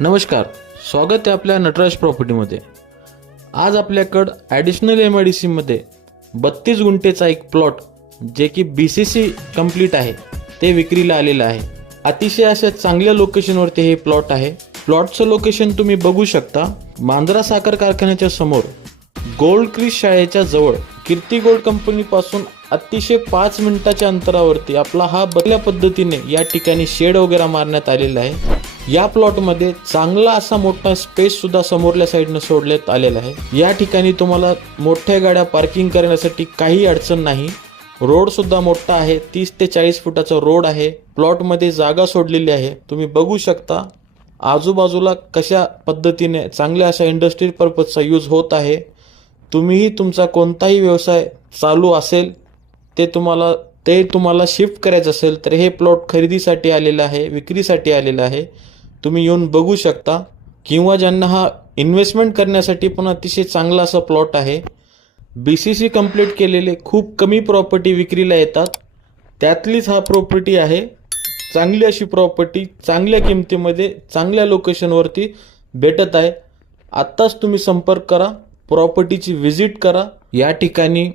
नमस्कार, स्वागत आहे आपल्या नटराज प्रॉपर्टीमध्ये। आज आपल्याकडं ॲडिशनल MIDC मध्ये 32 गुंठेचा एक प्लॉट जे की BCC कंप्लीट आहे ते विक्रीला आलेलं आहे। अतिशय अशा चांगल्या लोकेशनवरती हे प्लॉट आहे। प्लॉटचं लोकेशन तुम्ही बघू शकता, मांजरा साखर कारखान्याच्या समोर गोल्ड क्रिस शाळेच्या जवळ कीर्ती गोल्ड कंपनी पासून अतिशय 5 मिनिटाच्या अंतरावरती आपला हा बदल्या पद्धतीने या ठिकाणी शेड वगैरे मारण्यात आलेला आहे। या प्लॉटमध्ये चांगला असा मोठा स्पेस सुद्धा समोरल्या साईडनं सोडण्यात आलेला आहे। या ठिकाणी तुम्हाला मोठ्या गाड्या पार्किंग करण्यासाठी काही अडचण नाही। रोड सुद्धा मोठा आहे, 30 ते 40 फुटाचा रोड आहे। प्लॉटमध्ये जागा सोडलेली आहे, तुम्ही बघू शकता। आजूबाजूला कशा पद्धतीने चांगल्या अशा इंडस्ट्रियल पर्पजचा यूज होत आहे। तुम्हीही तुमचा कोणताही व्यवसाय चालू असेल ते तुम्हाला शिफ्ट करायचं असेल तर हे प्लॉट खरेदीसाठी आलेलं आहे, विक्रीसाठी आलेलं आहे। तुम्ही येऊन बघू शकता, किंवा ज्यांना हा इन्व्हेस्टमेंट करण्यासाठी पण अतिशय चांगला असा प्लॉट आहे। BCC कंप्लीट केलेले खूप कमी प्रॉपर्टी विक्रीला येतात, त्यातलीच हा प्रॉपर्टी आहे। चांगली अशी प्रॉपर्टी चांगल्या किमतीमध्ये चांगल्या लोकेशनवरती भेटत आहे। आत्ताच तुम्ही संपर्क करा, प्रॉपर्टीची व्हिजिट करा। या ठिकाणी